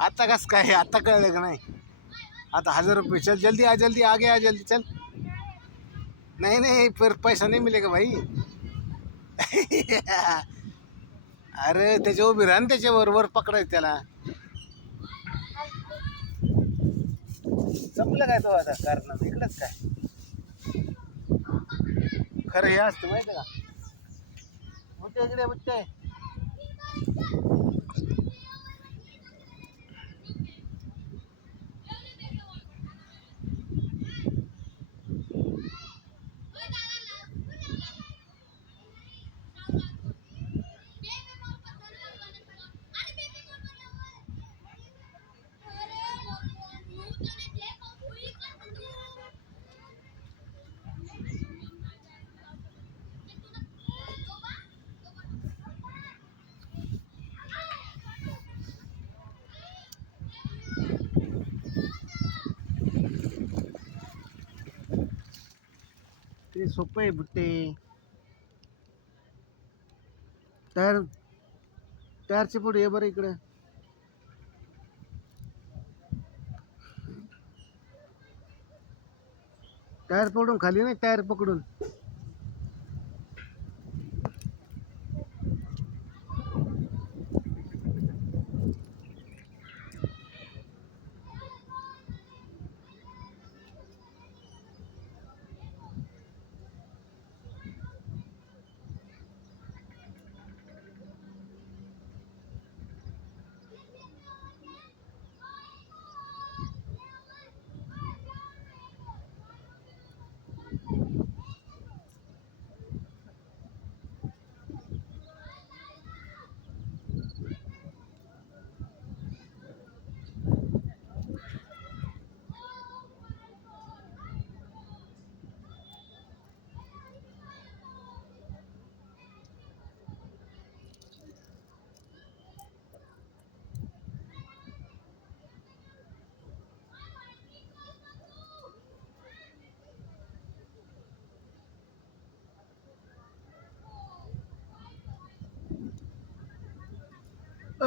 आता कस काय आता कळलं का नाही? आता 1000 रुपये. चल जल्दी आ गया जल्दी चल. नहीं नहीं फिर पैसा नहीं मिलेगा भाई. अरे त्याच्या उभी राहा ना, त्याच्यावर वर पकडायचं त्याला. संपलं काय तो आता कारण इकडंच काय खरं हे असतं माहिती का? बुट्टे इकडे बुट्टे. ते सोपं आहे बुट्टे. टायरचे पुढे ये बरं इकडे. टायर पकडून खाली नाही, टायर पकडून.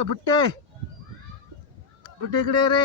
बुट्टे बुट्टे इकडे रे.